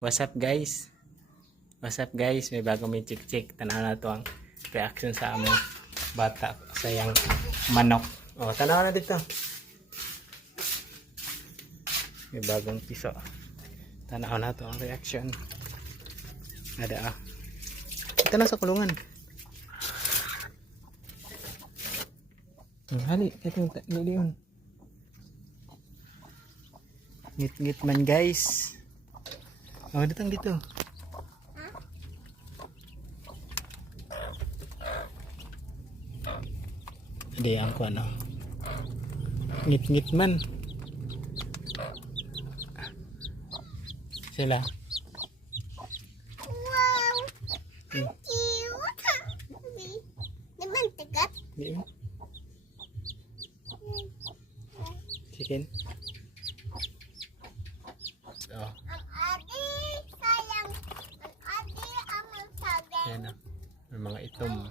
What's up guys? What's up guys? May bagong may chik-chik. Tanaw na to ang reaction sa among bata sa yang manok. Oh, tanaw na dito. May bagong piso. Tanaw na to ang reaction. Ada ah. Ito na sa kulungan. Hali, ito yung ngit-ngit man guys. Oh, datang dito. Ada yang ko ano. Ngit-ngit man. Sila. Wow. Ang cute. Naman tagat. Di mo? Chicken. Oh. Ang adi sayang. Ang adi amang sagan. Yan na. May mga itom.